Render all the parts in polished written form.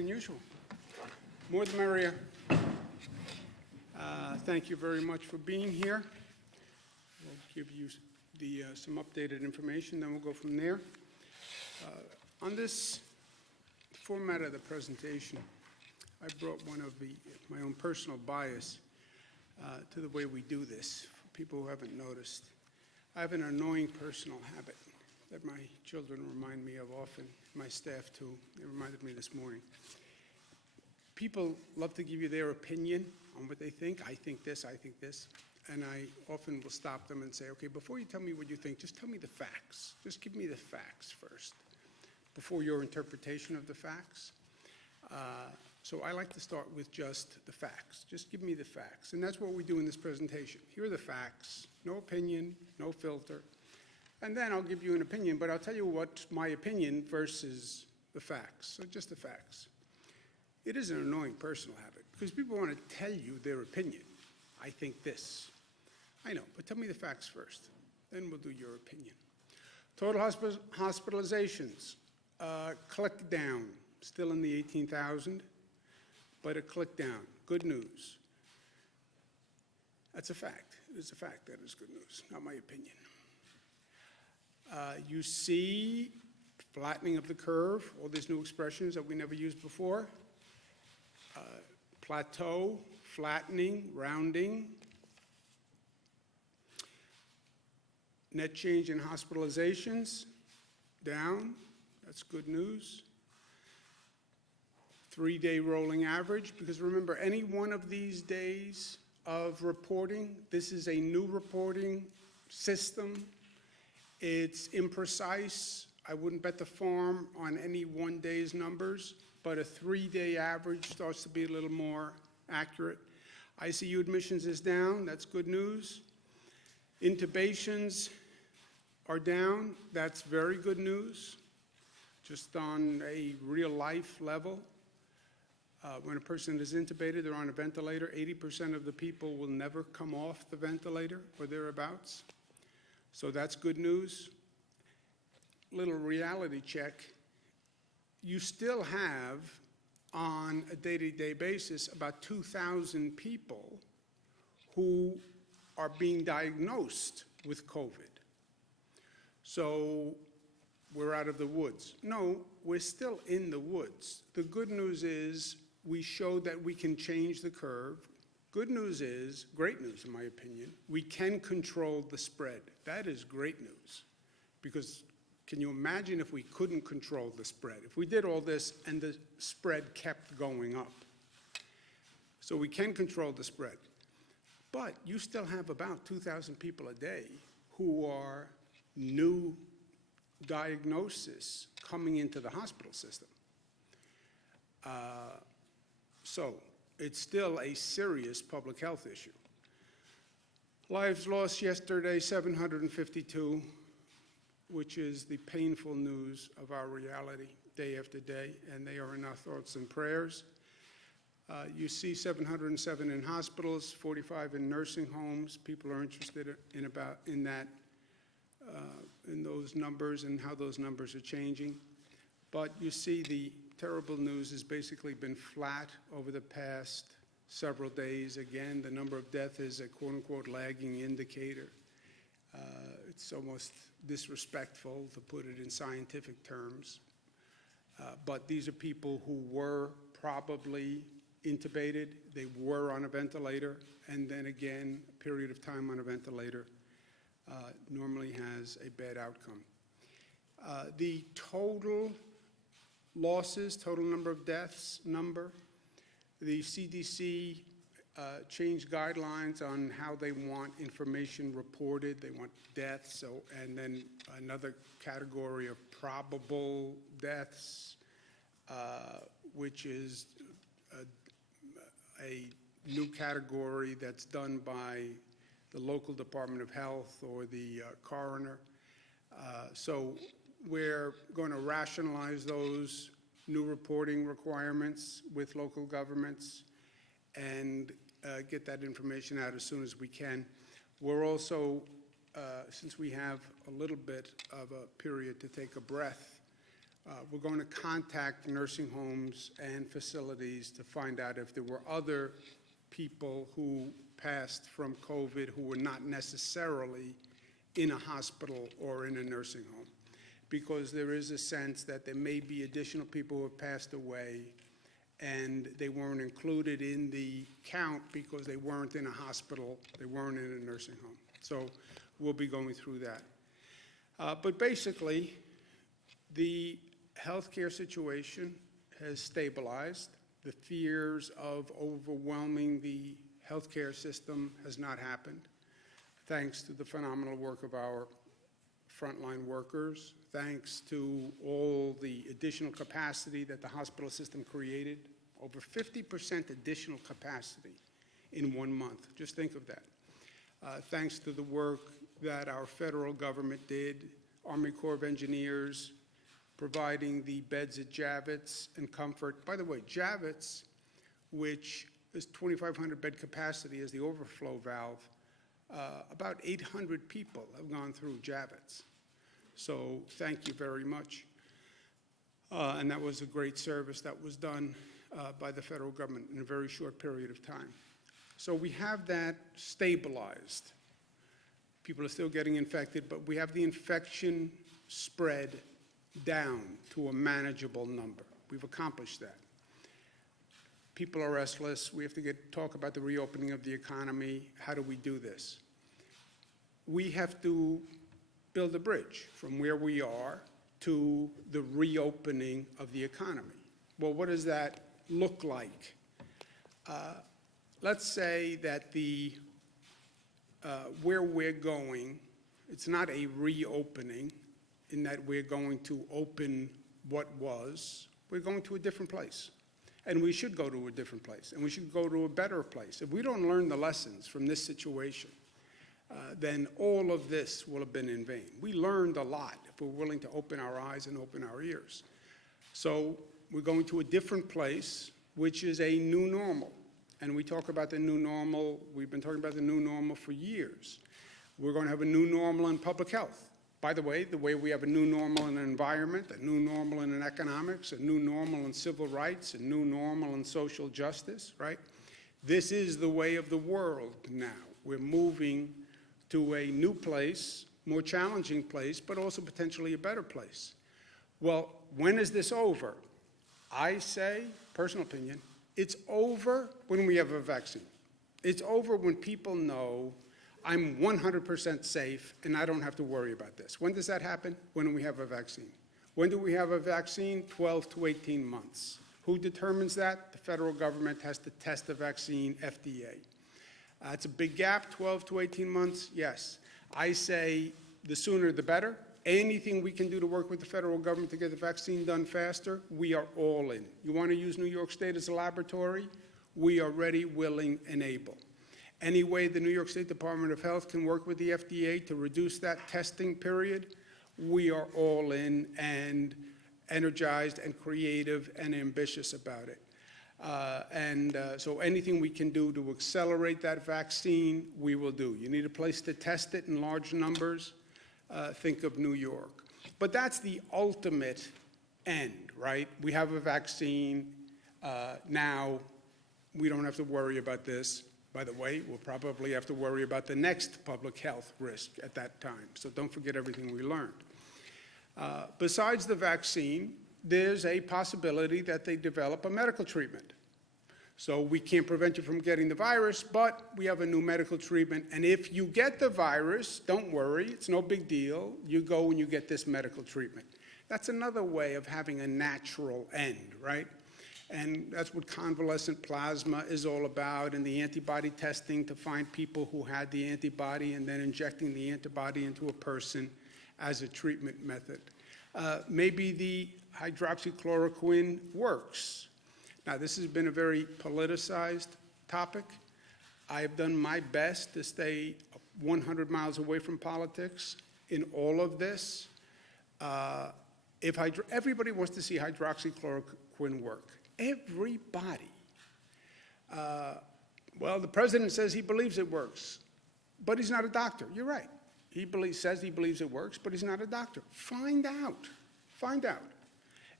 than usual. More the merrier. Thank you very much for being here. We'll give you some updated information, then we'll go from there. On this format of the presentation, I brought one of my own personal bias to the way we do this, for people who haven't noticed. I have an annoying personal habit that my children remind me of often, my staff too. They reminded me this morning. People love to give you their opinion on what they think. I think this, and I often will stop them and say, okay, before you tell me what you think, just tell me the facts. Just give me the facts first, before your interpretation of the facts. So I like to start with just the facts. Just give me the facts, and that's what we do in this presentation. Here are the facts, no opinion, no filter, and then I'll give you an opinion, but I'll tell you what's my opinion versus the facts, so just the facts. It is an annoying personal habit, because people want to tell you their opinion. I think this. I know, but tell me the facts first, then we'll do your opinion. Total hospitalizations, click down, still in the 18,000, but a click down, good news. That's a fact. It is a fact that is good news, not my opinion. You see flattening of the curve, all these new expressions that we never used before. Plateau, flattening, rounding. Net change in hospitalizations, down, that's good news. 3-day rolling average, because remember, any one of these days of reporting, this is a new reporting system. It's imprecise. I wouldn't bet the farm on any one day's numbers, but a 3-day average starts to be a little more accurate. ICU admissions is down, that's good news. Intubations are down, that's very good news, just on a real life level. When a person is intubated, they're on a ventilator, 80% of the people will never come off the ventilator or thereabouts. So that's good news. Little reality check. You still have, on a day-to-day basis, about 2,000 people who are being diagnosed with COVID. So we're out of the woods. No, we're still in the woods. The good news is we showed that we can change the curve. Good news is, great news in my opinion, we can control the spread. That is great news, because can you imagine if we couldn't control the spread? If we did all this and the spread kept going up. So we can control the spread. But you still have about 2,000 people a day who are new diagnosis coming into the hospital system. So it's still a serious public health issue. Lives lost yesterday, 752, which is the painful news of our reality day after day, and they are in our thoughts and prayers. You see 707 in hospitals, 45 in nursing homes. People are interested in those numbers and how those numbers are changing. But you see the terrible news has basically been flat over the past several days. Again, the number of deaths is a quote-unquote lagging indicator. It's almost disrespectful to put it in scientific terms. But these are people who were probably intubated, they were on a ventilator, and then again, a period of time on a ventilator normally has a bad outcome. The total losses, total number of deaths number, the CDC changed guidelines on how they want information reported. They want deaths, and then another category of probable deaths, which is a new category that's done by the local Department of Health or the coroner. So we're going to rationalize those new reporting requirements with local governments and get that information out as soon as we can. We're also, since we have a little bit of a period to take a breath, We're going to contact nursing homes and facilities to find out if there were other people who passed from COVID who were not necessarily in a hospital or in a nursing home, because there is a sense that there may be additional people who have passed away and they weren't included in the count because they weren't in a hospital, they weren't in a nursing home. So we'll be going through that. But basically, the healthcare situation has stabilized. The fears of overwhelming the healthcare system has not happened, thanks to the phenomenal work of our frontline workers, thanks to all the additional capacity that the hospital system created, over 50% additional capacity in 1 month. Just think of that. Thanks to the work that our federal government did, Army Corps of Engineers, providing the beds at Javits and Comfort. By the way, Javits, which is 2,500 bed capacity as the overflow valve, about 800 people have gone through Javits. So thank you very much. And that was a great service that was done by the federal government in a very short period of time. So we have that stabilized. People are still getting infected, but we have the infection spread down to a manageable number. We've accomplished that. People are restless. We have to talk about the reopening of the economy. How do we do this? We have to build a bridge from where we are to the reopening of the economy. Well, what does that look like? Let's say that where we're going, it's not a reopening in that we're going to open what was. We're going to a different place. And we should go to a different place. And we should go to a better place. If we don't learn the lessons from this situation, then all of this will have been in vain. We learned a lot if we're willing to open our eyes and open our ears. So we're going to a different place, which is a new normal. And we talk about the new normal. We've been talking about the new normal for years. We're going to have a new normal in public health. By the way we have a new normal in an environment, a new normal in economics, a new normal in civil rights, a new normal in social justice, right? This is the way of the world now. We're moving to a new place, more challenging place, but also potentially a better place. Well, when is this over? I say, personal opinion, it's over when we have a vaccine. It's over when people know I'm 100% safe and I don't have to worry about this. When does that happen? When we have a vaccine. When do we have a vaccine? 12 to 18 months. Who determines that? The federal government has to test the vaccine, FDA. It's a big gap, 12 to 18 months, yes. I say the sooner the better. Anything we can do to work with the federal government to get the vaccine done faster, we are all in. You want to use New York State as a laboratory? We are ready, willing, and able. Any way the New York State Department of Health can work with the FDA to reduce that testing period, we are all in and energized and creative and ambitious about it. So anything we can do to accelerate that vaccine, we will do. You need a place to test it in large numbers, think of New York. But that's the ultimate end, right? We have a vaccine. Now we don't have to worry about this. By the way, we'll probably have to worry about the next public health risk at that time. So don't forget everything we learned. Besides the vaccine, there's a possibility that they develop a medical treatment. So we can't prevent you from getting the virus, but we have a new medical treatment. And if you get the virus, don't worry, it's no big deal. You go and you get this medical treatment. That's another way of having a natural end, right? And that's what convalescent plasma is all about, and the antibody testing to find people who had the antibody and then injecting the antibody into a person as a treatment method. Maybe the hydroxychloroquine works. Now, this has been a very politicized topic. I have done my best to stay 100 miles away from politics in all of this. Everybody wants to see hydroxychloroquine work. Everybody. Well, the president says he believes it works, but he's not a doctor. You're right. He says he believes it works, but he's not a doctor. Find out. Find out.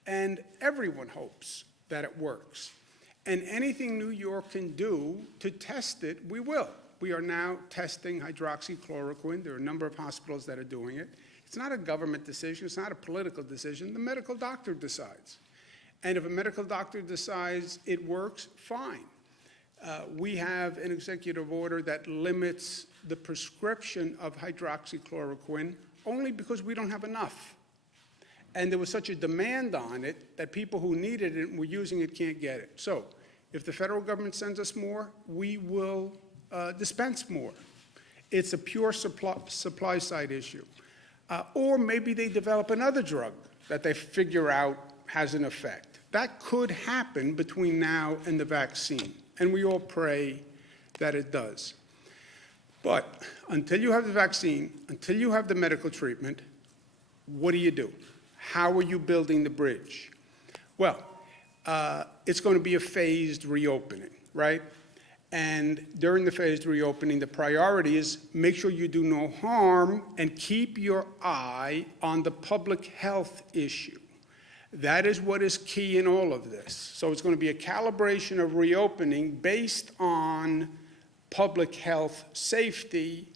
And everyone hopes that it works. And anything New York can do to test it, we will. We are now testing hydroxychloroquine. There are a number of hospitals that are doing it. It's not a government decision. It's not a political decision. The medical doctor decides. And if a medical doctor decides it works, fine. We have an executive order that limits the prescription of hydroxychloroquine only because we don't have enough. And there was such a demand on it that people who needed it and were using it can't get it. So if the federal government sends us more, we will dispense more. It's a pure supply side issue. Or maybe they develop another drug that they figure out has an effect. That could happen between now and the vaccine, and we all pray that it does. But until you have the vaccine, until you have the medical treatment, what do? How are you building the bridge? Well, it's going to be a phased reopening, right? And during the phased reopening, the priority is make sure you do no harm and keep your eye on the public health issue. That is what is key in all of this. So it's going to be a calibration of reopening based on public health safety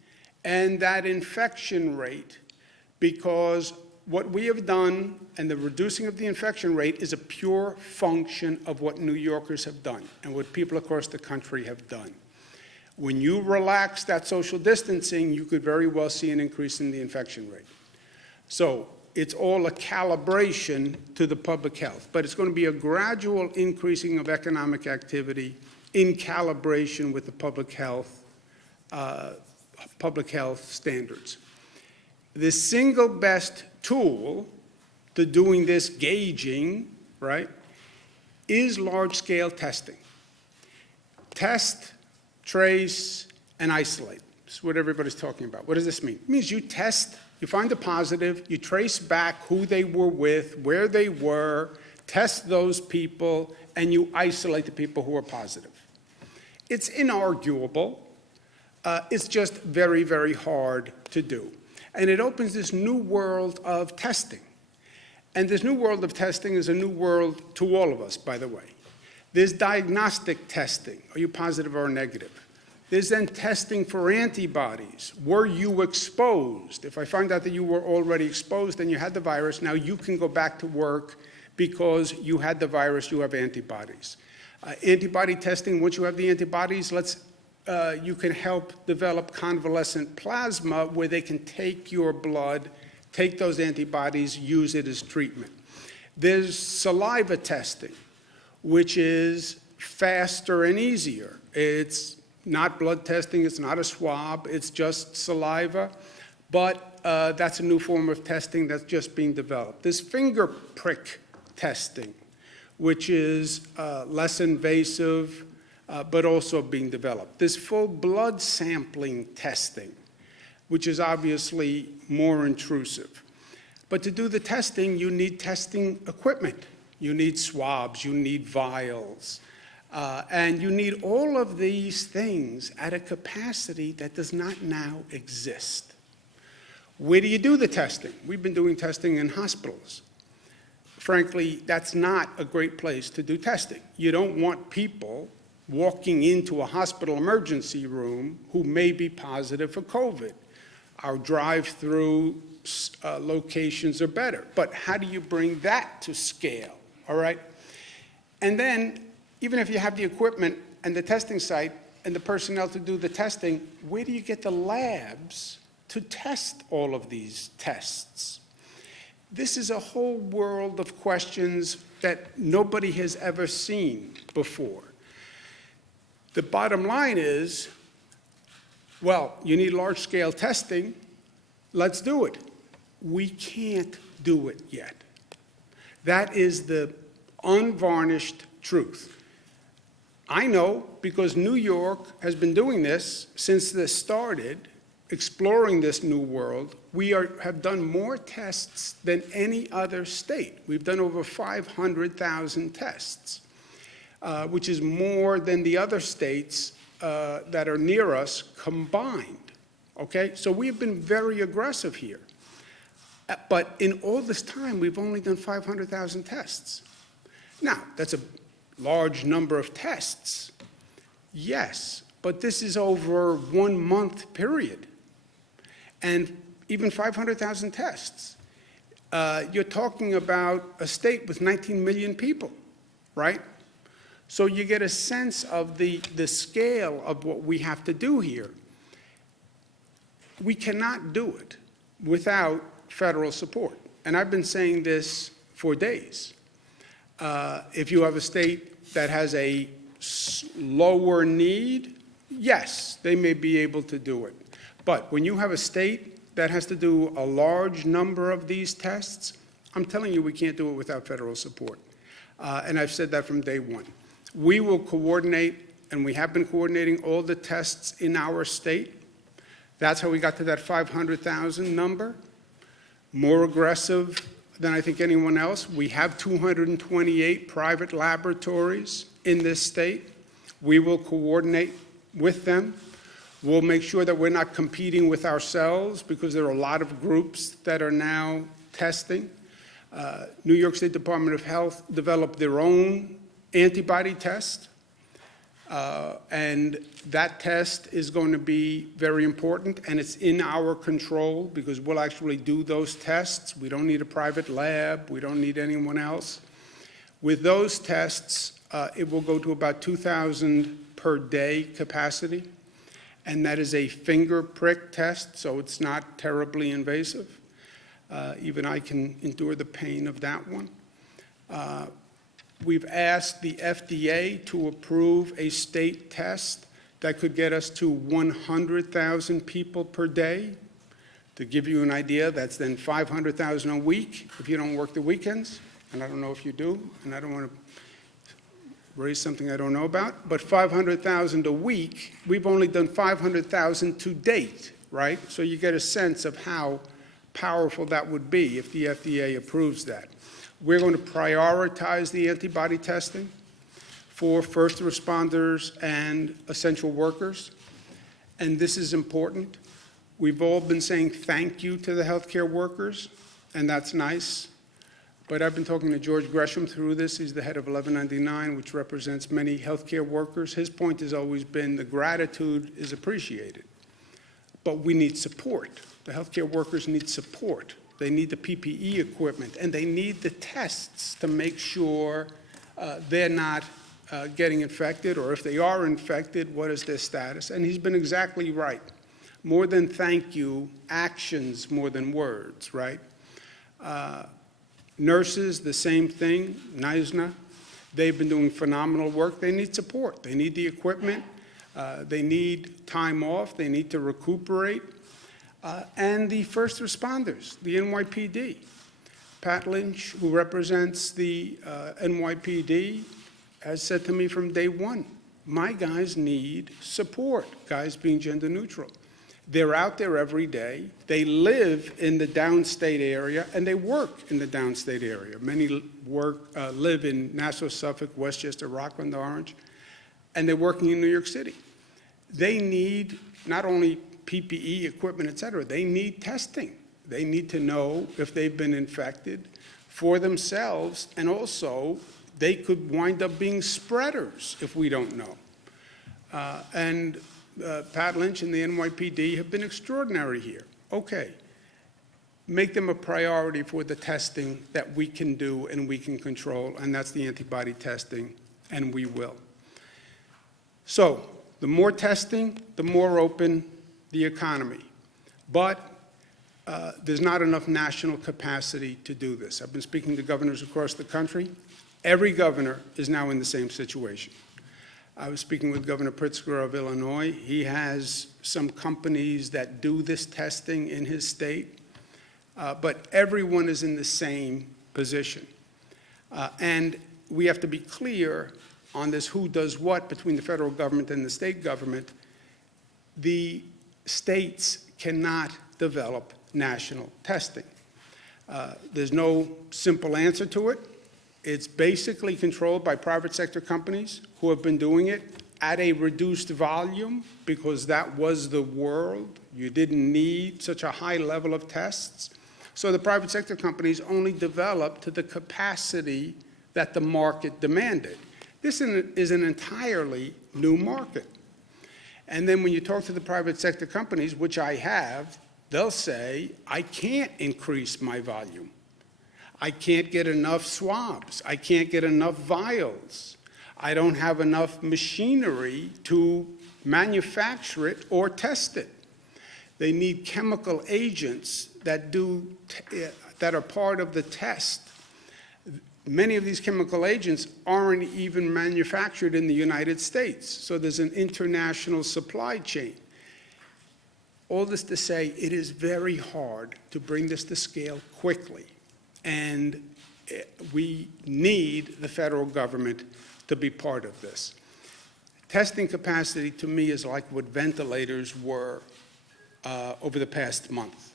and that infection rate, because what we have done and the reducing of the infection rate is a pure function of what New Yorkers have done and what people across the country have done. When you relax that social distancing, you could very well see an increase in the infection rate. So it's all a calibration to the public health, but it's going to be a gradual increasing of economic activity in calibration with the public health standards. The single best tool to doing this gauging, right, is large-scale testing. Test, trace, and isolate. That's what everybody's talking about. What does this mean? It means you test, you find a positive, you trace back who they were with, where they were, test those people, and you isolate the people who are positive. It's inarguable. It's just very, very hard to do. And it opens this new world of testing. And this new world of testing is a new world to all of us, by the way. There's diagnostic testing. Are you positive or negative? There's then testing for antibodies. Were you exposed? If I find out that you were already exposed and you had the virus, now you can go back to work because you had the virus, you have antibodies. Antibody testing, once you have the antibodies, you can help develop convalescent plasma where they can take your blood, take those antibodies, use it as treatment. There's saliva testing, which is faster and easier. It's not blood testing, it's not a swab, it's just saliva, but that's a new form of testing that's just being developed. There's finger prick testing, which is less invasive, but also being developed. There's full blood sampling testing, which is obviously more intrusive. But to do the testing, you need testing equipment. You need swabs, you need vials, and you need all of these things at a capacity that does not now exist. Where do you do the testing? We've been doing testing in hospitals. Frankly, that's not a great place to do testing. You don't want people walking into a hospital emergency room who may be positive for COVID. Our drive-through locations are better. But how do you bring that to scale, all right? And then, even if you have the equipment and the testing site and the personnel to do the testing, where do you get the labs to test all of these tests? This is a whole world of questions that nobody has ever seen before. The bottom line is, well, you need large-scale testing. Let's do it. We can't do it yet. That is the unvarnished truth. I know because New York has been doing this since this started, exploring this new world. We have done more tests than any other state. We've done over 500,000 tests, which is more than the other states that are near us combined, okay? So we've been very aggressive here. But in all this time, we've only done 500,000 tests. Now, that's a large number of tests, yes, but this is over 1 month period. And even 500,000 tests. You're talking about a state with 19 million people, right? So you get a sense of the scale of what we have to do here. We cannot do it without federal support. And I've been saying this for days. If you have a state that has a lower need, yes, they may be able to do it. But when you have a state that has to do a large number of these tests, I'm telling you we can't do it without federal support. And I've said that from day one. We will coordinate, and we have been coordinating all the tests in our state. That's how we got to that 500,000 number. More aggressive than I think anyone else. We have 228 private laboratories in this state. We will coordinate with them. We'll make sure that we're not competing with ourselves because there are a lot of groups that are now testing. New York State Department of Health developed their own antibody test. And that test is going to be very important, and it's in our control because we'll actually do those tests. We don't need a private lab. We don't need anyone else. With those tests, it will go to about 2,000 per day capacity, and that is a finger prick test, so it's not terribly invasive. Even I can endure the pain of that one. We've asked the FDA to approve a state test that could get us to 100,000 people per day. To give you an idea, that's then 500,000 a week if you don't work the weekends, and I don't know if you do, and I don't want to raise something I don't know about, but 500,000 a week, we've only done 500,000 to date, right? So you get a sense of how powerful that would be if the FDA approves that. We're going to prioritize the antibody testing for first responders and essential workers, and this is important. We've all been saying thank you to the healthcare workers, and that's nice. But I've been talking to George Gresham through this. He's the head of 1199, which represents many healthcare workers. His point has always been the gratitude is appreciated, but we need support. The healthcare workers need support. They need the PPE equipment, and they need the tests to make sure they're not getting infected, or if they are infected, what is their status? And he's been exactly right. More than thank you, actions more than words, right? Nurses, the same thing, NISNA. They've been doing phenomenal work. They need support. They need the equipment. They need time off. They need to recuperate. And the first responders, the NYPD. Pat Lynch, who represents the NYPD, has said to me from day one, my guys need support, guys being gender neutral. They're out there every day. They live in the downstate area, and they work in the downstate area. Many live in Nassau, Suffolk, Westchester, Rockland, Orange, and they're working in New York City. They need not only PPE equipment, et cetera, they need testing. They need to know if they've been infected for themselves, and also they could wind up being spreaders if we don't know. Pat Lynch and the NYPD have been extraordinary here. Okay, make them a priority for the testing that we can do and we can control, and that's the antibody testing, and we will. So the more testing, the more open the economy. But there's not enough national capacity to do this. I've been speaking to governors across the country. Every governor is now in the same situation. I was speaking with Governor Pritzker of Illinois. He has some companies that do this testing in his state, but everyone is in the same position. And we have to be clear on this who does what between the federal government and the state government. The states cannot develop national testing. There's no simple answer to it. It's basically controlled by private sector companies who have been doing it at a reduced volume because that was the world. You didn't need such a high level of tests. So the private sector companies only developed to the capacity that the market demanded. This is an entirely new market. And then when you talk to the private sector companies, which I have, they'll say, I can't increase my volume. I can't get enough swabs. I can't get enough vials. I don't have enough machinery to manufacture it or test it. They need chemical agents that are part of the test. Many of these chemical agents aren't even manufactured in the United States, so there's an international supply chain. All this to say, it is very hard to bring this to scale quickly, and we need the federal government to be part of this. Testing capacity, to me, is like what ventilators were over the past month.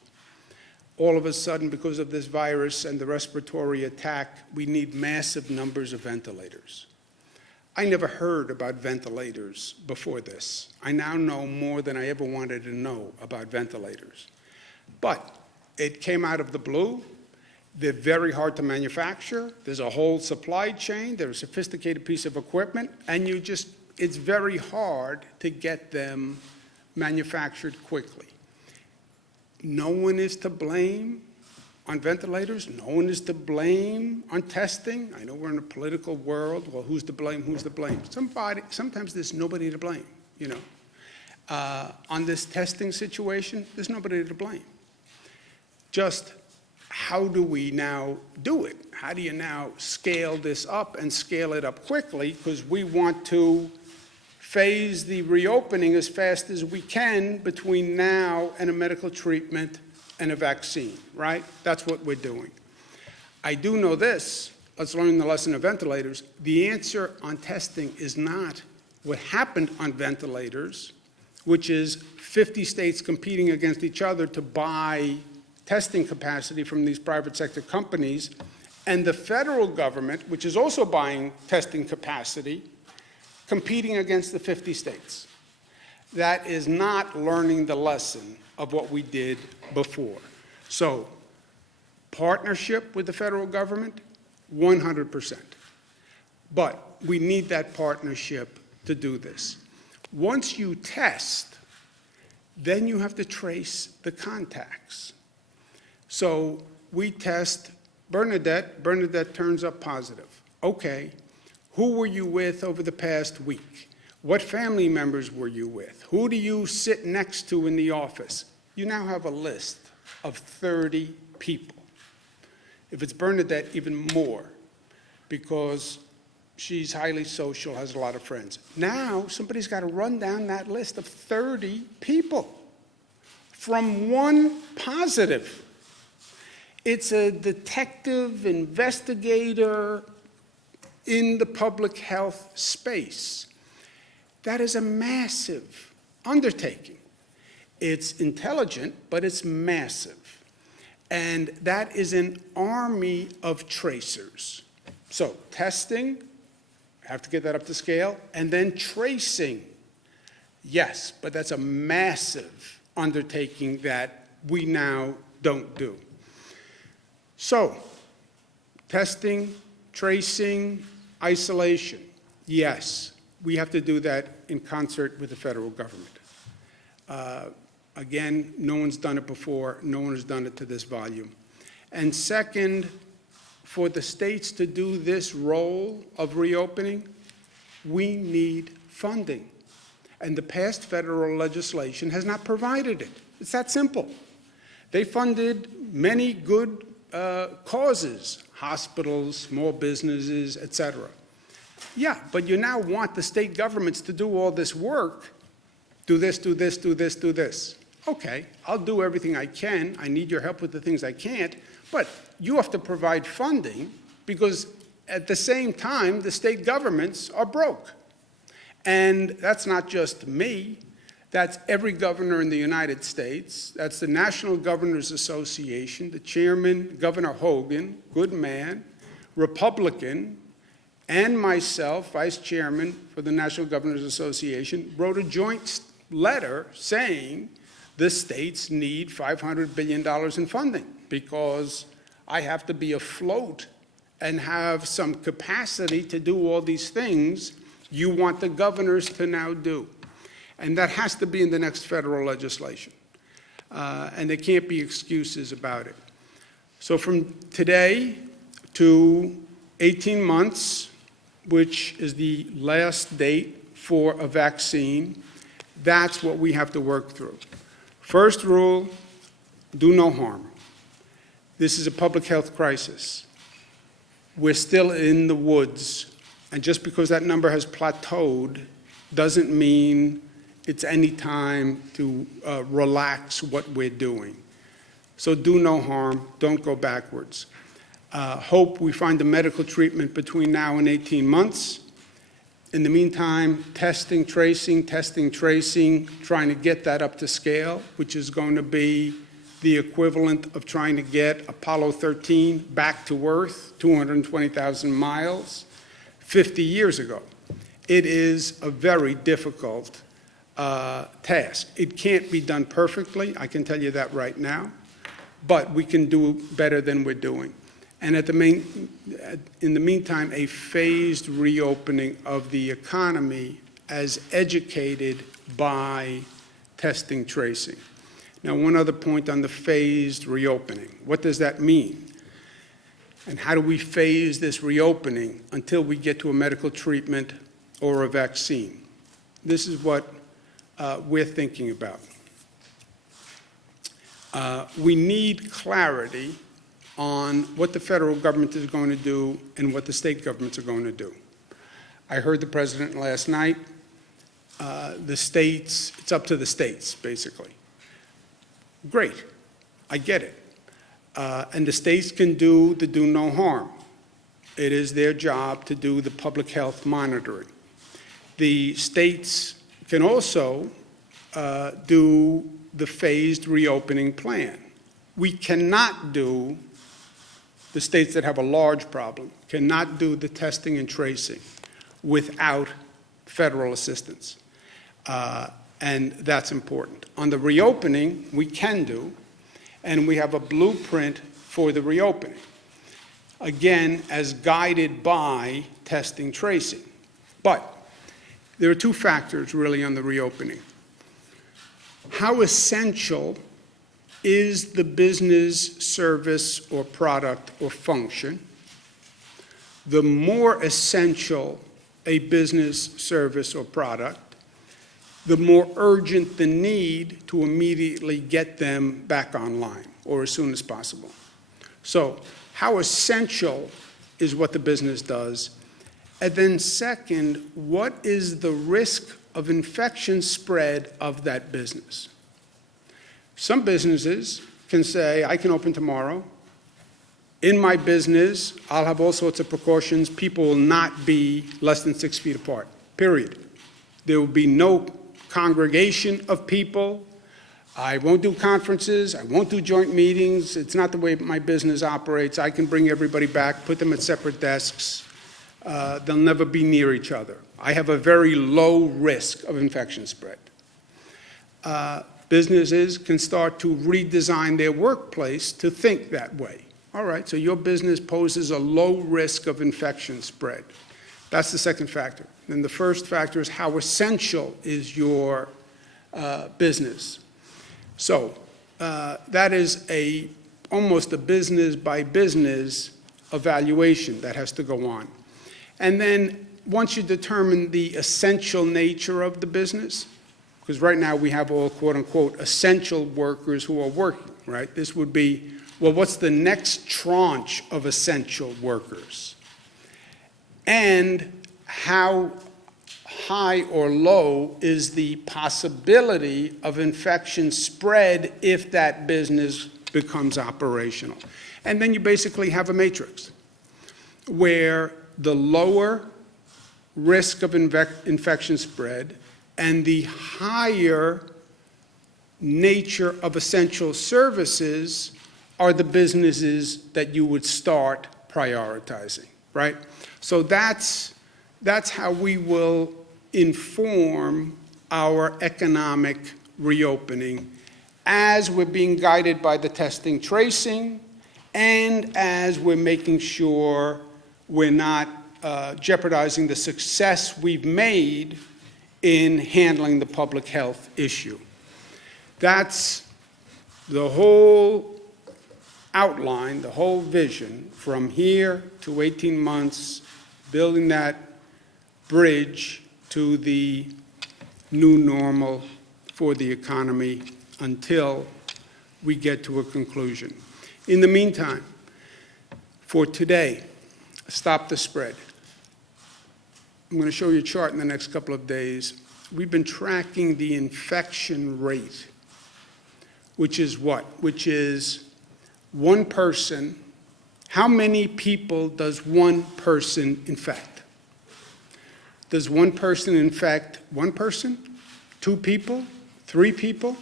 All of a sudden, because of this virus and the respiratory attack, we need massive numbers of ventilators. I never heard about ventilators before this. I now know more than I ever wanted to know about ventilators. But it came out of the blue. They're very hard to manufacture. There's a whole supply chain. They're a sophisticated piece of equipment, and it's very hard to get them manufactured quickly. No one is to blame on ventilators. No one is to blame on testing. I know we're in a political world. Well, who's to blame? Who's to blame? Sometimes there's nobody to blame, you know. On this testing situation, there's nobody to blame. Just how do we now do it? How do you now scale this up and scale it up quickly? Because we want to phase the reopening as fast as we can between now and a medical treatment and a vaccine, right? That's what we're doing. I do know this. Let's learn the lesson of ventilators. The answer on testing is not what happened on ventilators, which is 50 states competing against each other to buy testing capacity from these private sector companies, and the federal government, which is also buying testing capacity, competing against the 50 states. That is not learning the lesson of what we did before. So, partnership with the federal government, 100%. But we need that partnership to do this. Once you test, then you have to trace the contacts. So we test Bernadette. Bernadette turns up positive. Okay. Who were you with over the past week? What family members were you with? Who do you sit next to in the office? You now have a list of 30 people. If it's Bernadette, even more, because she's highly social, has a lot of friends. Now, somebody's got to run down that list of 30 people from one positive. It's a detective, investigator, in the public health space. That is a massive undertaking. It's intelligent, but it's massive. And that is an army of tracers. So testing, have to get that up to scale, and then tracing. Yes, but that's a massive undertaking that we now don't do. So, testing, tracing, isolation. Yes, we have to do that in concert with the federal government. Again, no one's done it before. No one has done it to this volume. And second, for the states to do this role of reopening, we need funding. And the past federal legislation has not provided it. It's that simple. They funded many good causes, hospitals, small businesses, et cetera. Yeah, but you now want the state governments to do all this work. Do this, do this, do this, do this. Okay, I'll do everything I can. I need your help with the things I can't. But you have to provide funding because at the same time, the state governments are broke. And that's not just me. That's every governor in the United States. That's the National Governors Association. The chairman, Governor Hogan, good man, Republican, and myself, vice chairman for the National Governors Association, wrote a joint letter saying the states need $500 billion in funding. because I have to be afloat and have some capacity to do all these things you want the governors to now do. And that has to be in the next federal legislation. And there can't be excuses about it. So from today to 18 months, which is the last date for a vaccine, that's what we have to work through. First rule, do no harm. This is a public health crisis. We're still in the woods, and just because that number has plateaued doesn't mean it's any time to relax what we're doing. So do no harm, don't go backwards. Hope we find a medical treatment between now and 18 months. In the meantime, testing, tracing, trying to get that up to scale, which is going to be the equivalent of trying to get Apollo 13 back to Earth, 220,000 miles, 50 years ago. It is a very difficult task. It can't be done perfectly, I can tell you that right now, but we can do better than we're doing. And in the meantime, a phased reopening of the economy as educated by testing, tracing. Now, one other point on the phased reopening. What does that mean? And how do we phase this reopening until we get to a medical treatment or a vaccine? This is what we're thinking about. We need clarity on what the federal government is going to do and what the state governments are going to do. I heard the president last night. The states, it's up to the states, basically. Great, I get it. And the states can do the do no harm. It is their job to do the public health monitoring. The states can also do the phased reopening plan. We cannot do, the states that have a large problem, cannot do the testing and tracing without federal assistance. And that's important. On the reopening, we can do, and we have a blueprint for the reopening. Again, as guided by testing, tracing. But there are two factors really on the reopening. How essential is the business, service, or product or function? The more essential a business, service, or product, the more urgent the need to immediately get them back online, or as soon as possible. So, how essential is what the business does? And then second, what is the risk of infection spread of that business? Some businesses can say, I can open tomorrow. In my business, I'll have all sorts of precautions. People will not be less than 6 feet apart, period. There will be no congregation of people. I won't do conferences. I won't do joint meetings. It's not the way my business operates. I can bring everybody back, put them at separate desks. They'll never be near each other. I have a very low risk of infection spread. Businesses can start to redesign their workplace to think that way. All right, so your business poses a low risk of infection spread. That's the second factor. And the first factor is how essential is your business. So that is almost a business by business evaluation that has to go on. And then once you determine the essential nature of the business, because right now we have all quote unquote essential workers who are working, right? This would be, well, what's the next tranche of essential workers? And how high or low is the possibility of infection spread if that business becomes operational? And then you basically have a matrix where the lower risk of infection spread and the higher nature of essential services are the businesses that you would start prioritizing, right? So that's how we will inform our economic reopening as we're being guided by the testing tracing, and as we're making sure we're not jeopardizing the success we've made in handling the public health issue. That's the whole outline, the whole vision from here to 18 months, building that bridge to the new normal for the economy until we get to a conclusion. In the meantime, for today, stop the spread. I'm going to show you a chart in the next couple of days. We've been tracking the infection rate, which is what? Which is one person. How many people does one person infect? Does one person infect one person? 2 people? 3 people?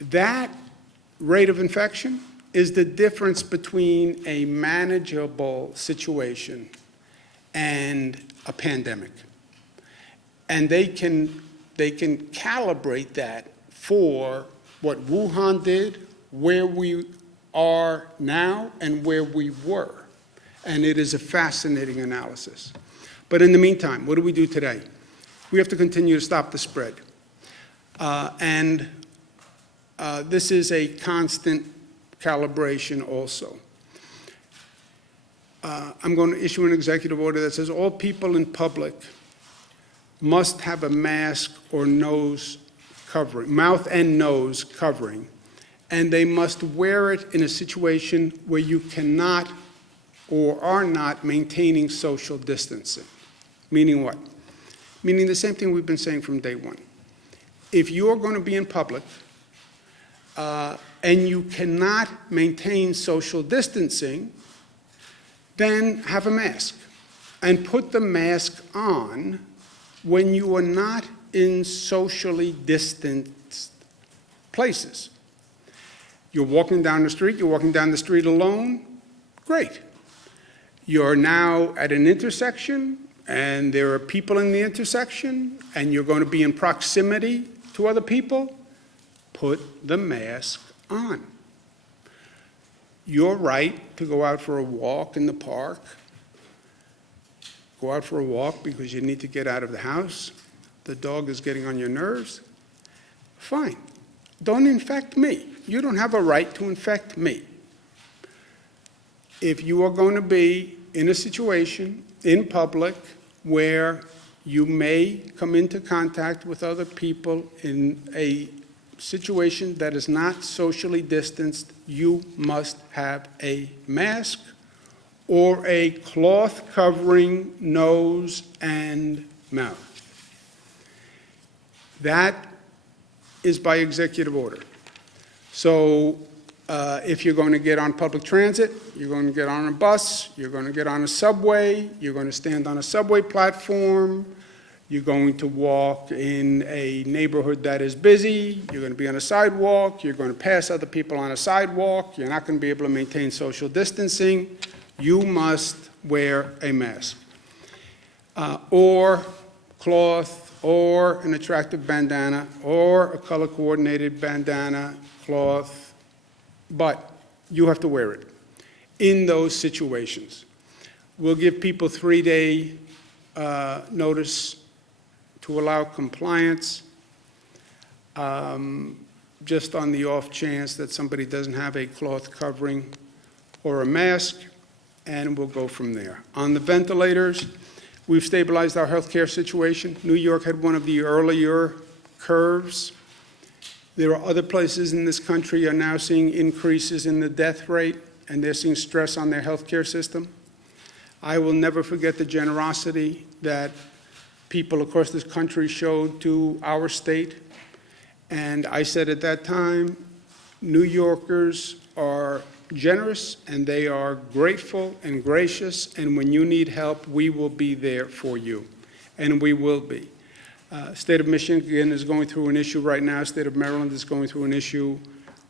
That rate of infection is the difference between a manageable situation and a pandemic. And they can calibrate that for what Wuhan did, where we are now, and where we were. And it is a fascinating analysis. But in the meantime, what do we do today? We have to continue to stop the spread. This is a constant calibration also. I'm going to issue an executive order that says all people in public must have a mask or nose covering, mouth and nose covering, and they must wear it in a situation where you cannot or are not maintaining social distancing. Meaning what? Meaning the same thing we've been saying from day one. If you're going to be in public and you cannot maintain social distancing, then have a mask. And put the mask on when you are not in socially distanced places. You're walking down the street alone, great. You're now at an intersection, and there are people in the intersection, and you're going to be in proximity to other people, put the mask on. Your right to go out for a walk in the park, go out for a walk because you need to get out of the house, the dog is getting on your nerves, fine. Don't infect me. You don't have a right to infect me. If you are going to be in a situation in public where you may come into contact with other people in a situation that is not socially distanced, you must have a mask or a cloth covering nose and mouth. That is by executive order. So if you're going to get on public transit, you're going to get on a bus, you're going to get on a subway, you're going to stand on a subway platform, you're going to walk in a neighborhood that is busy, you're going to be on a sidewalk, you're going to pass other people on a sidewalk, you're not going to be able to maintain social distancing, you must wear a mask. Or cloth, or an attractive bandana, or a color-coordinated bandana, cloth, but you have to wear it in those situations. We'll give people 3-day notice to allow compliance, just on the off chance that somebody doesn't have a cloth covering or a mask, and we'll go from there. On the ventilators, we've stabilized our healthcare situation. New York had one of the earlier curves. There are other places in this country are now seeing increases in the death rate, and they're seeing stress on their healthcare system. I will never forget the generosity that people across this country showed to our state. And I said at that time, New Yorkers are generous and they are grateful and gracious, and when you need help, we will be there for you. And we will be. State of Michigan is going through an issue right now. State of Maryland is going through an issue.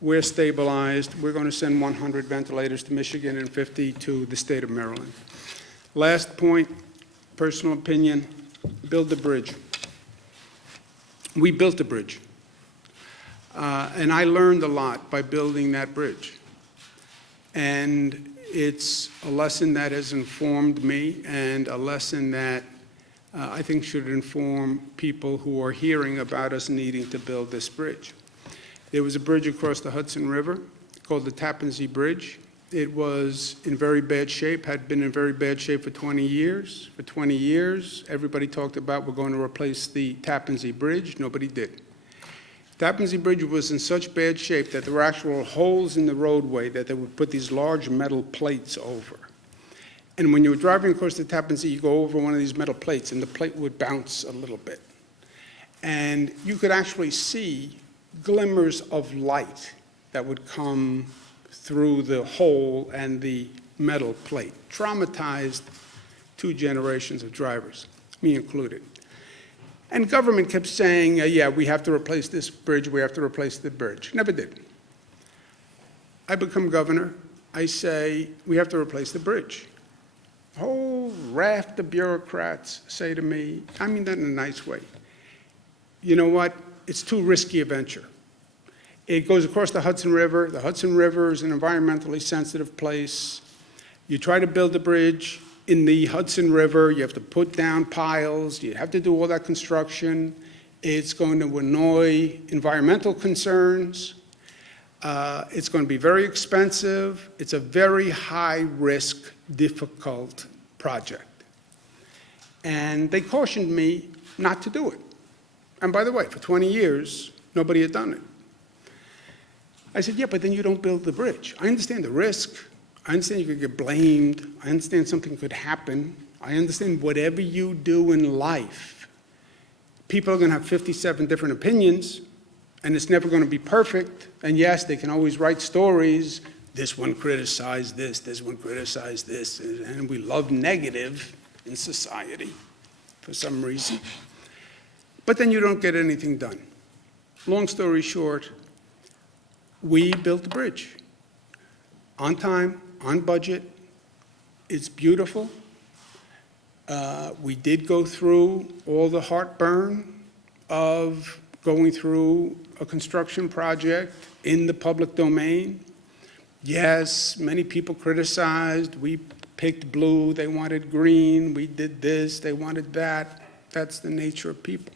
We're stabilized. We're going to send 100 ventilators to Michigan and 50 to the state of Maryland. Last point, personal opinion, build the bridge. We built the bridge. And I learned a lot by building that bridge. And it's a lesson that has informed me, and a lesson that I think should inform people who are hearing about us needing to build this bridge. There was a bridge across the Hudson River called the Tappan Zee Bridge. It was in very bad shape, had been in very bad shape for 20 years. For 20 years, everybody talked about we're going to replace the Tappan Zee Bridge. Nobody did. Tappan Zee Bridge was in such bad shape that there were actual holes in the roadway that they would put these large metal plates over. And when you were driving across the Tappan Zee, you go over one of these metal plates, and the plate would bounce a little bit. And you could actually see glimmers of light that would come through the hole and the metal plate. Traumatized 2 generations of drivers, me included. And government kept saying, yeah, we have to replace this bridge, we have to replace the bridge. Never did. I become governor, I say, we have to replace the bridge. A whole raft of bureaucrats say to me, I mean that in a nice way, you know what, it's too risky a venture. It goes across the Hudson River. The Hudson River is an environmentally sensitive place. You try to build a bridge in the Hudson River, you have to put down piles, you have to do all that construction. It's going to annoy environmental concerns. It's going to be very expensive. It's a very high-risk, difficult project. And they cautioned me not to do it. And by the way, for 20 years, nobody had done it. I said, yeah, but then you don't build the bridge. I understand the risk. I understand you could get blamed. I understand something could happen. I understand whatever you do in life, people are going to have 57 different opinions, and it's never going to be perfect. And yes, they can always write stories. This one criticized this one criticized this, and we love negative in society for some reason. But then you don't get anything done. Long story short, we built the bridge on time, on budget. It's beautiful. We did go through all the heartburn of going through a construction project in the public domain. Yes, many people criticized. We picked blue, they wanted green. We did this, they wanted that. That's the nature of people.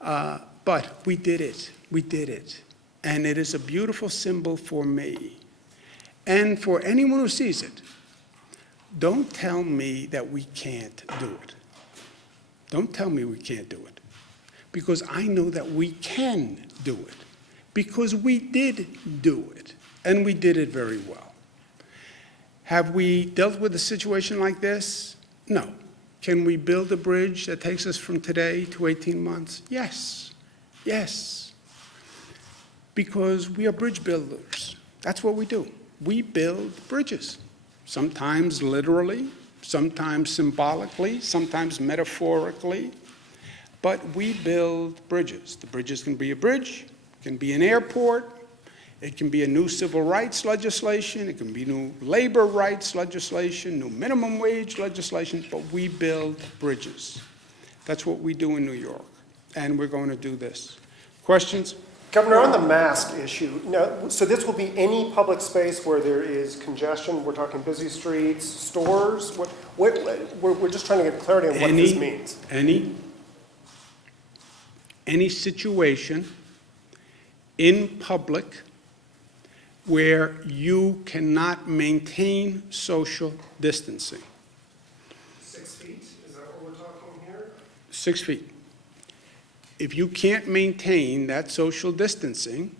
But we did it. We did it. And it is a beautiful symbol for me. And for anyone who sees it, don't tell me that we can't do it. Don't tell me we can't do it. Because I know that we can do it. Because we did do it. And we did it very well. Have we dealt with a situation like this? No. Can we build a bridge that takes us from today to 18 months? Yes. Yes. Because we are bridge builders. That's what we do. We build bridges. Sometimes literally, sometimes symbolically, sometimes metaphorically. But we build bridges. The bridges can be a bridge, can be an airport, it can be a new civil rights legislation, it can be new labor rights legislation, new minimum wage legislation, but we build bridges. That's what we do in New York, and we're going to do this. Questions? Governor, on the mask issue, now, so this will be any public space where there is congestion? We're talking busy streets, stores? We're just trying to get clarity on what this means. Any situation in public where you cannot maintain social distancing. 6 feet, is that what we're talking here? 6 feet. If you can't maintain that social distancing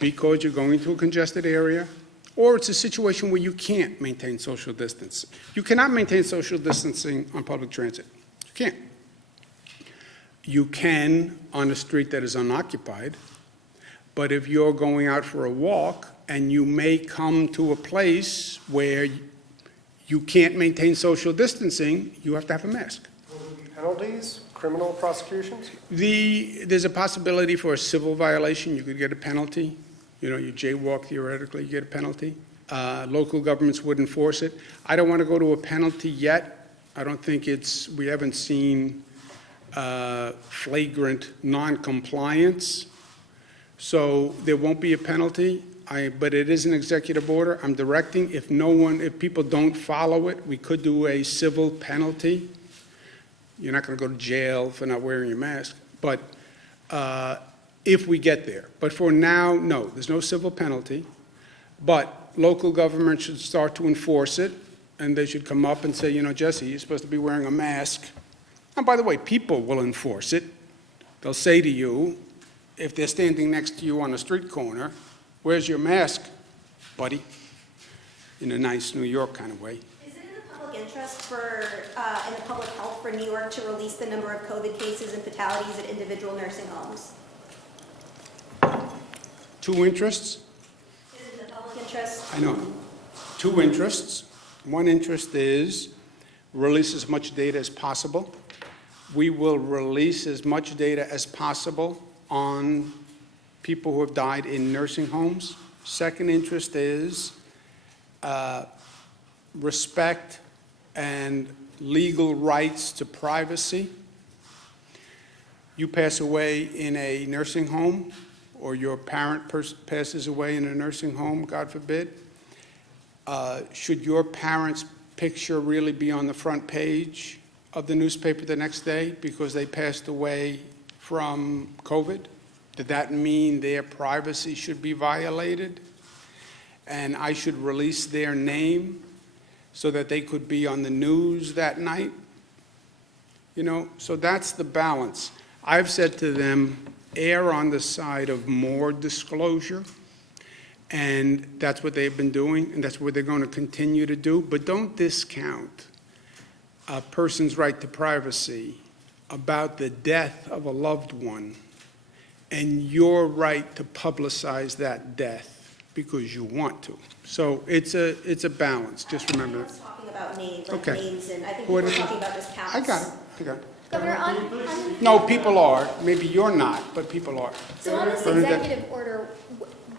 because you're going to a congested area, or it's a situation where you can't maintain social distancing. You cannot maintain social distancing on public transit. You can't. You can on a street that is unoccupied, but if you're going out for a walk and you may come to a place where you can't maintain social distancing, you have to have a mask. Will there be penalties, criminal prosecutions? There's a possibility for a civil violation. You could get a penalty. You know, you jaywalk, theoretically, you get a penalty. Local governments would enforce it. I don't want to go to a penalty yet. I don't think we haven't seen flagrant non-compliance. So there won't be a penalty, but it is an executive order. I'm directing, if people don't follow it, we could do a civil penalty. You're not going to go to jail for not wearing your mask, but if we get there. But for now, no, there's no civil penalty. But local government should start to enforce it, and they should come up and say, you know, Jesse, you're supposed to be wearing a mask. And by the way, people will enforce it. They'll say to you, if they're standing next to you on a street corner, where's your mask, buddy? In a nice New York kind of way. Is it in the public interest in the public health for New York to release the number of COVID cases and fatalities at individual nursing homes? Two interests? Is it in the public interest? I know. Two interests. One interest is release as much data as possible. We will release as much data as possible on people who have died in nursing homes. Second interest is respect and legal rights to privacy. You pass away in a nursing home, or your parent passes away in a nursing home, God forbid, should your parent's picture really be on the front page of the newspaper the next day because they passed away from COVID? Did that mean their privacy should be violated? And I should release their name so that they could be on the news that night? You know, so that's the balance. I've said to them, err on the side of more disclosure, and that's what they've been doing, and that's what they're going to continue to do. But don't discount a person's right to privacy about the death of a loved one and your right to publicize that death because you want to. So it's a balance, just remember I that. was talking about names, Okay. names, and I think What people is were it? talking about just counts. I got it. Governor, No, people are. Maybe you're not, but people are. so on this Bernadette. executive order,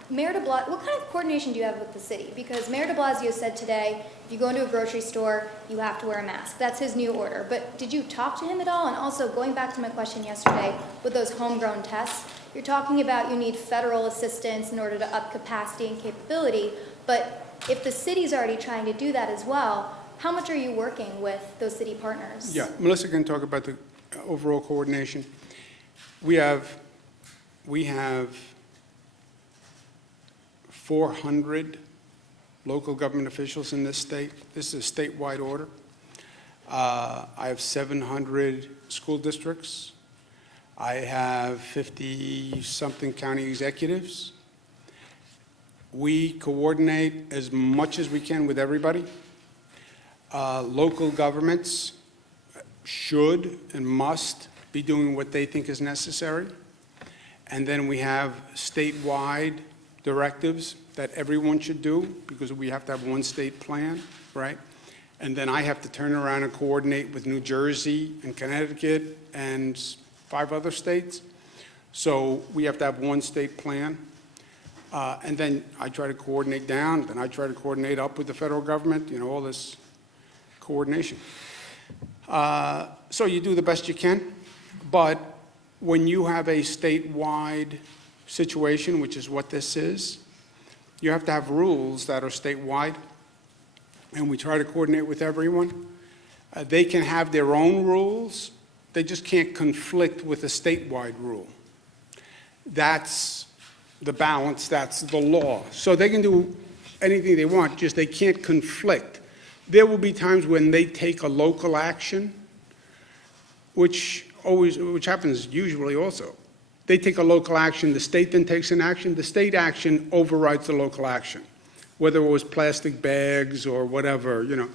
Mayor de Blasio, what kind of coordination do you have with the city? Because Mayor de Blasio said today, if you go into a grocery store, you have to wear a mask. That's his new order. But did you talk to him at all? And also, going back to my question yesterday with those homegrown tests, you're talking about you need federal assistance in order to up capacity and capability. But if the city's already trying to do that as well, how much are you working with those city partners? Yeah, Melissa can talk about the overall coordination. We have 400 local government officials in this state. This is a statewide order. I have 700 school districts. I have 50-something county executives. We coordinate as much as we can with everybody. Local governments should and must be doing what they think is necessary. And then we have statewide directives that everyone should do because we have to have one state plan, right? And then I have to turn around and coordinate with New Jersey and Connecticut and 5 other states. So we have to have one state plan. And then I try to coordinate down, then I try to coordinate up with the federal government, you know, all this coordination. So you do the best you can, but when you have a statewide situation, which is what this is, you have to have rules that are statewide, and we try to coordinate with everyone. They can have their own rules, they just can't conflict with a statewide rule. That's the balance, that's the law. So they can do anything they want, just they can't conflict. There will be times when they take a local action, which happens usually also. They take a local action, the state then takes an action, the state action overrides the local action, whether it was plastic bags or whatever, you know.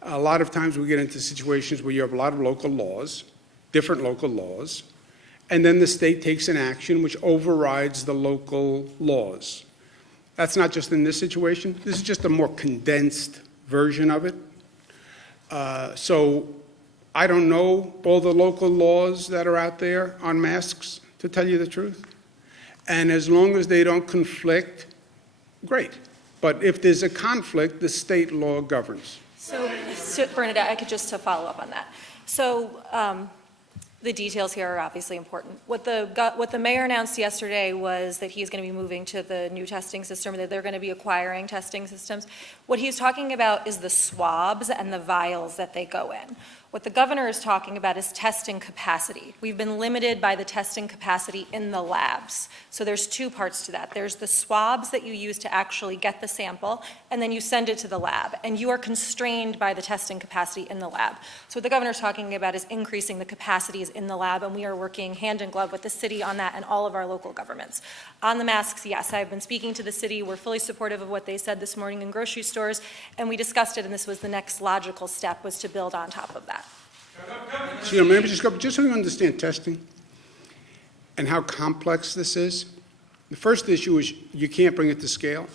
A lot of times we get into situations where you have a lot of local laws, different local laws, and then the state takes an action which overrides the local laws. That's not just in this situation, this is just a more condensed version of it. So I don't know all the local laws that are out there on masks, to tell you the truth. And as long as they don't conflict, great. But if there's a conflict, the state law governs. So Bernadette, I could just to follow up on that. So The details here are obviously important. What the mayor announced yesterday was that he's going to be moving to the new testing system, that they're going to be acquiring testing systems. What he's talking about is the swabs and the vials that they go in. What the governor is talking about is testing capacity. We've been limited by the testing capacity in the labs. So there's two parts to that. There's the swabs that you use to actually get the sample, and then you send it to the lab. And you are constrained by the testing capacity in the lab. So what the governor's talking about is increasing the capacities in the lab, and we are working hand in glove with the city on that and all of our local governments. On the masks, yes, I've been speaking to the city. We're fully supportive of what they said this morning in grocery stores, and we discussed it, and this was the next logical step, was to build on top of that. So, maybe just so you understand testing and how complex this is. The first issue is you can't bring it to scale,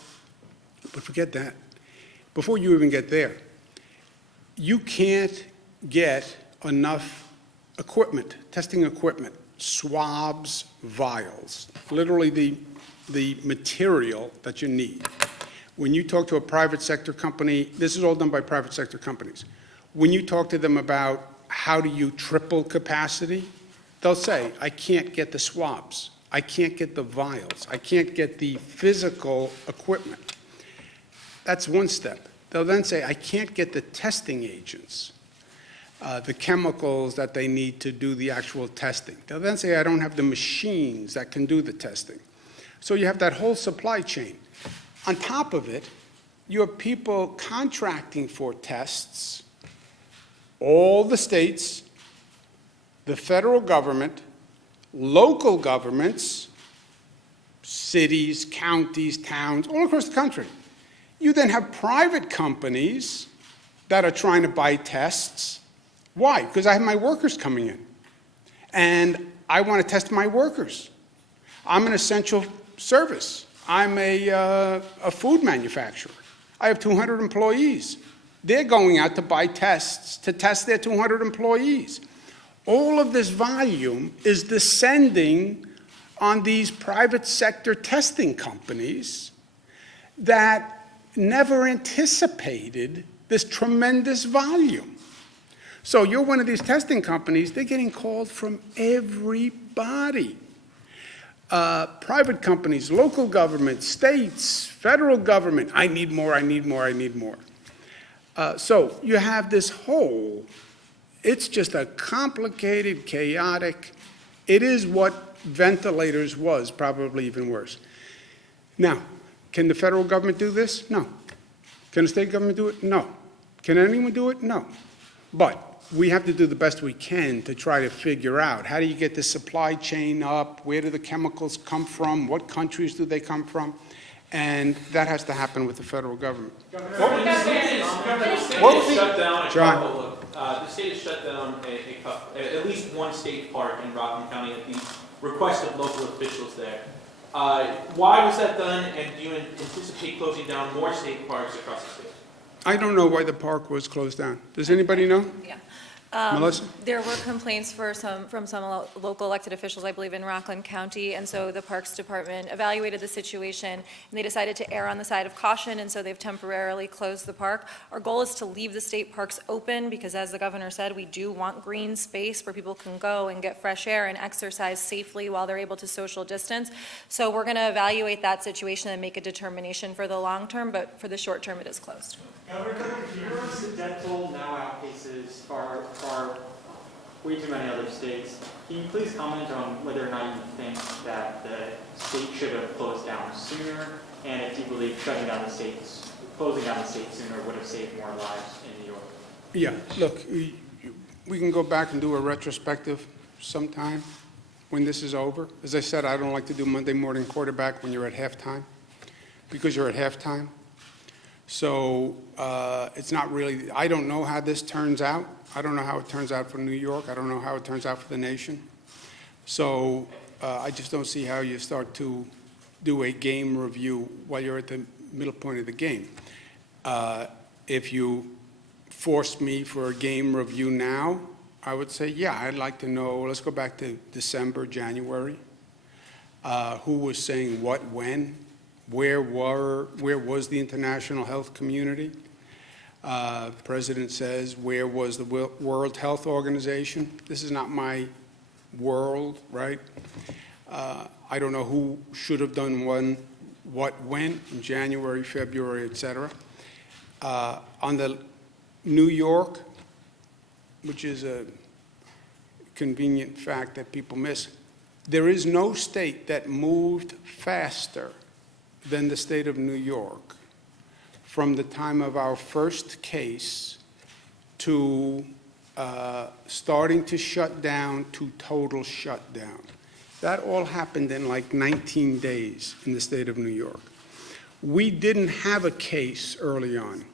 but forget that. Before you even get there, you can't get enough equipment, testing equipment, swabs, vials, literally the material that you need. When you talk to a private sector company, this is all done by private sector companies. When you talk to them about how do you triple capacity, they'll say, I can't get the swabs, I can't get the vials, I can't get the physical equipment. That's one step. They'll then say, I can't get the testing agents, the chemicals that they need to do the actual testing. They'll then say, I don't have the machines that can do the testing. So you have that whole supply chain. On top of it, you have people contracting for tests, all the states, the federal government, local governments, cities, counties, towns, all across the country. You then have private companies that are trying to buy tests. Why? Because I have my workers coming in, and I want to test my workers. I'm an essential service. I'm a food manufacturer. I have 200 employees. They're going out to buy tests to test their 200 employees. All of this volume is descending on these private sector testing companies that never anticipated this tremendous volume. So you're one of these testing companies, they're getting called from everybody. Private companies, local government, states, federal government, I need more, I need more, I need more. So you have this whole, it's just a complicated, chaotic, it is what ventilators was, probably even worse. Now, can the federal government do this? No. Can the state government do it? No. Can anyone do it? No. But we have to do the best we can to try to figure out, how do you get the supply chain up? Where do the chemicals come from? What countries do they come from? And that has to happen with the federal government. The state has shut down at least one state park in Rockland County at the request of local officials there. Why was that done, and do you anticipate closing down more state parks across the state? I don't know why the park was closed down. Does anybody know? Yeah. Melissa? There were complaints from some local elected officials, I believe, in Rockland County, and so the Parks Department evaluated the situation, and they decided to err on the side of caution, and so they've temporarily closed the park. Our goal is to leave the state parks open, because as the governor said, we do want green space where people can go and get fresh air and exercise safely while they're able to social distance. So we're going to evaluate that situation and make a determination for the long term, but for the short term, it is closed. Governor, your incidental now outpaces far way too many other states. Can you please comment on whether or not you think that the state should have closed down sooner, and if you believe closing down the state sooner would have saved more lives in New York? Yeah, look, we can go back and do a retrospective sometime when this is over. As I said, I don't like to do Monday morning quarterback when you're at halftime, because you're at halftime. So it's not really, I don't know how this turns out. I don't know how it turns out for New York. I don't know how it turns out for the nation. So I just don't see how you start to do a game review while you're at the middle point of the game. If you forced me for a game review now, I would say, yeah, I'd like to know, let's go back to December, January. Who was saying what, when? Where was the international health community? The president says, where was the World Health Organization? This is not my world, right? I don't know who should have done what, when, in January, February, et cetera. On the New York, which is a convenient fact that people miss, there is no state that moved faster than the state of New York from the time of our first case to starting to shut down to total shutdown. That all happened in like 19 days in the state of New York. We didn't have a case early on.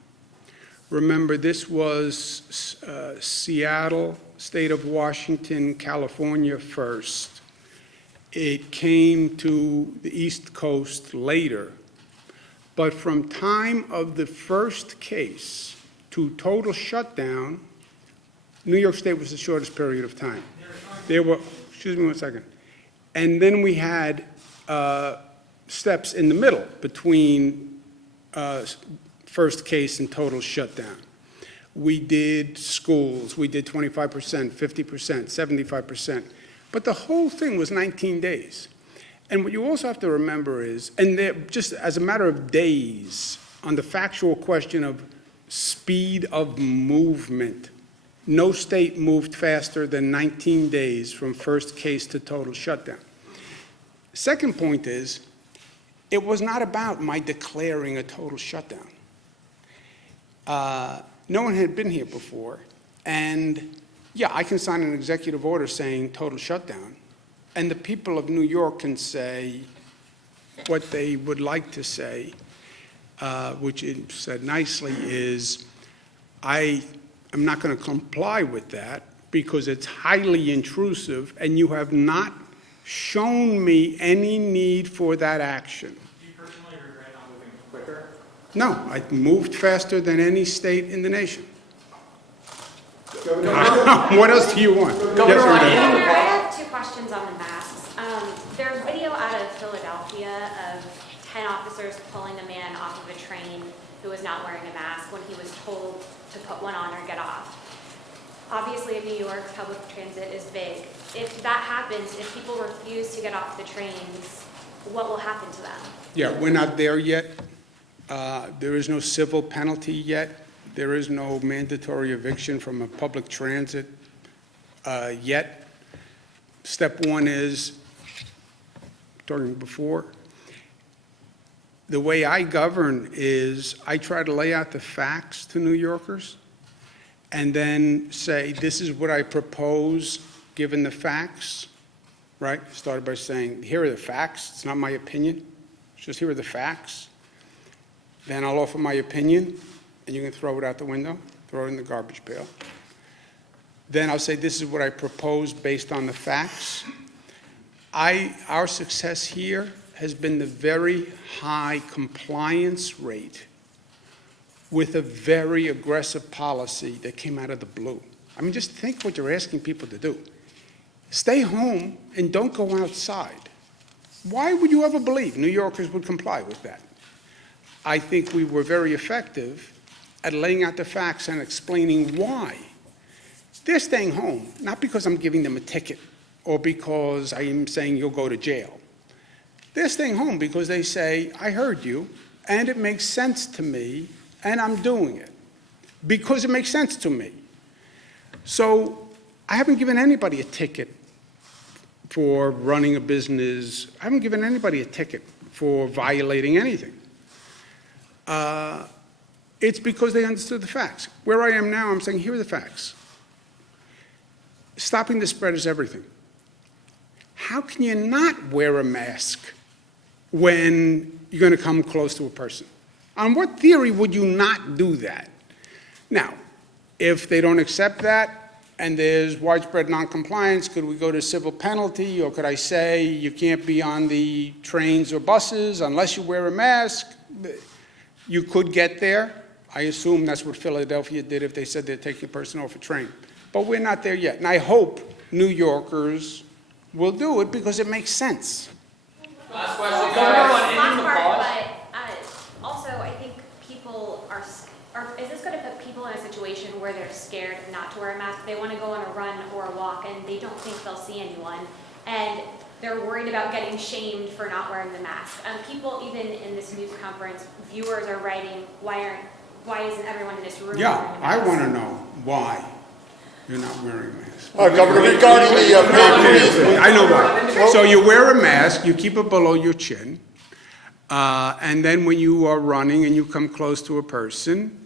Remember, this was Seattle, state of Washington, California first. It came to the East Coast later. But from time of the first case to total shutdown, New York State was the shortest period of time. There were, excuse me one second. And then we had steps in the middle between first case and total shutdown. We did schools, we did 25%, 50%, 75%. But the whole thing was 19 days. And what you also have to remember is, and just as a matter of days, on the factual question of speed of movement, no state moved faster than 19 days from first case to total shutdown. Second point is, it was not about my declaring a total shutdown. No one had been here before, and yeah, I can sign an executive order saying total shutdown, and the people of New York can say what they would like to say, which it said nicely is, I am not going to comply with that because it's highly intrusive and you have not shown me any need for that action. Do you personally regret not moving quicker? No, I moved faster than any state in the nation. What else do you want? Yes, Governor, sir. I have two questions on the masks. There's video out of Philadelphia of 10 officers pulling a man off of a train who was not wearing a mask when he was told to put one on or get off. Obviously, in New York, public transit is big. If that happens, if people refuse to get off the trains, what will happen to them? Yeah, we're not there yet. There is no civil penalty yet. There is no mandatory eviction from a public transit yet. Step one is, talking before, the way I govern is I try to lay out the facts to New Yorkers and then say, this is what I propose given the facts, right? Started by saying, here are the facts. It's not my opinion. It's just here are the facts. Then I'll offer my opinion, and you can throw it out the window, throw it in the garbage pail. Then I'll say, this is what I propose based on the facts. Our success here has been the very high compliance rate with a very aggressive policy that came out of the blue. I mean, just think what you're asking people to do. Stay home and don't go outside. Why would you ever believe New Yorkers would comply with that? I think we were very effective at laying out the facts and explaining why. They're staying home, not because I'm giving them a ticket or because I am saying you'll go to jail. They're staying home because they say, I heard you, and it makes sense to me, and I'm doing it because it makes sense to me. So I haven't given anybody a ticket for running a business. I haven't given anybody a ticket for violating anything. It's because they understood the facts. Where I am now, I'm saying, here are the facts. Stopping the spread is everything. How can you not wear a mask when you're going to come close to a person? On what theory would you not do that? Now, if they don't accept that and there's widespread noncompliance, could we go to civil penalty, or could I say you can't be on the trains or buses unless you wear a mask? You could get there. I assume that's what Philadelphia did if they said they're taking a person off a train. But we're not there yet. And I hope New Yorkers will do it because it makes sense. Last part, but also I think people are, is this going to put people in a situation where they're scared not to wear a mask. They want to go on a run or a walk, and they don't think they'll see anyone. And they're worried about getting shamed for not wearing the mask. People, even in this news conference, viewers are writing, why isn't everyone in this room Yeah, wearing a I mask? want to know why you're not wearing a mask. Governor, regarding the paid I know why. So you wear a mask, you keep it below your chin, and then when you are running and you come close to a person,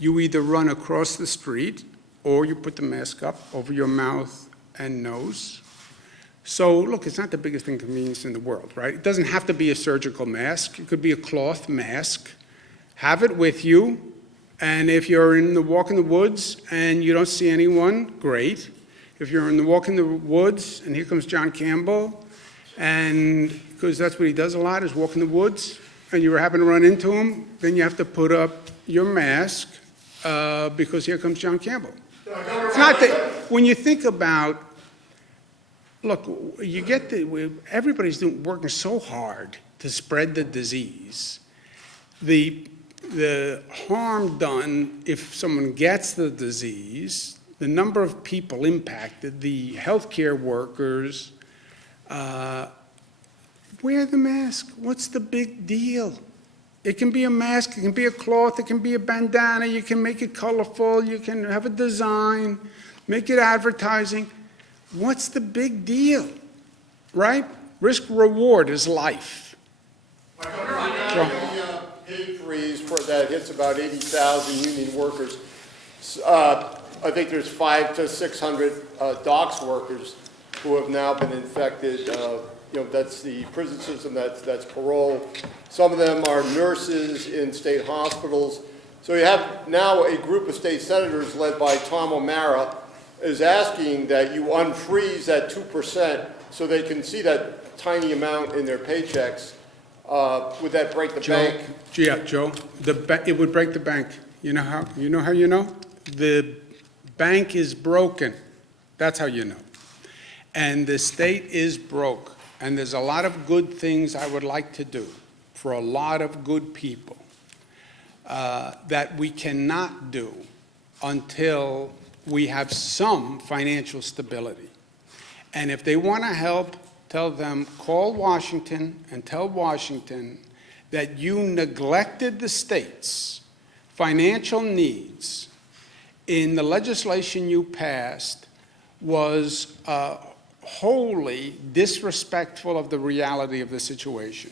you either run across the street or you put the mask up over your mouth and nose. So look, it's not the biggest inconvenience in the world, right? It doesn't have to be a surgical mask. It could be a cloth mask. Have it with you, and if you're in the walk in the woods and you don't see anyone, great. If you're in the walk in the woods and here comes John Campbell, and because that's what he does a lot, is walk in the woods, and you happen to run into him, then you have to put up your mask because here comes John Campbell. It's not that, when you think about, look, you get everybody's working so hard to spread the disease. The harm done if someone gets the disease, the number of people impacted, the healthcare workers, wear the mask. What's the big deal? It can be a mask, it can be a cloth, it can be a bandana, you can make it colorful, you can have a design, make it advertising. What's the big deal, right? Risk reward is life. pay freeze that hits about 80,000 union workers. I think there's 500 to 600 docks workers who have now been infected. That's the prison system, that's parole. Some of them are nurses in state hospitals. So you have now a group of state senators led by Tom O'Mara is asking that you unfreeze that 2% so they can see that tiny amount in their paychecks. Would that break the bank? Yeah, Joe, it would break the bank. You know how you know? The bank is broken. That's how you know. And the state is broke. And there's a lot of good things I would like to do for a lot of good people that we cannot do until we have some financial stability. And if they want to help, tell them, call Washington and tell Washington that you neglected the state's financial needs in the legislation you passed was wholly disrespectful of the reality of the situation.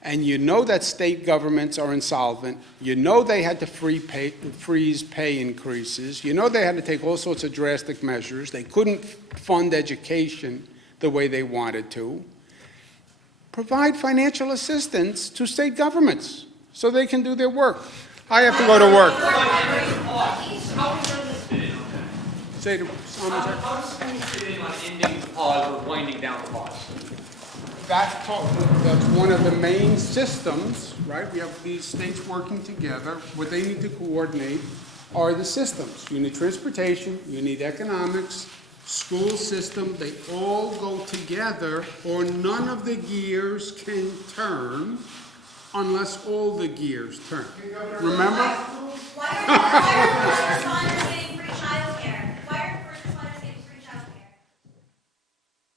And you know that state governments are insolvent. You know they had to freeze pay increases. You know they had to take all sorts of drastic measures. They couldn't fund education the way they wanted to. Provide financial assistance to state governments so they can do their work. I have to go to work. How does this fit in on that? Say to How does schools fit in on ending the pause or winding down the pause? That's one of the main systems, right? We have these states working together. What they need to coordinate are the systems. You need transportation, you need economics, school system. They all go together, or none of the gears can turn unless all the gears turn. Remember? Why are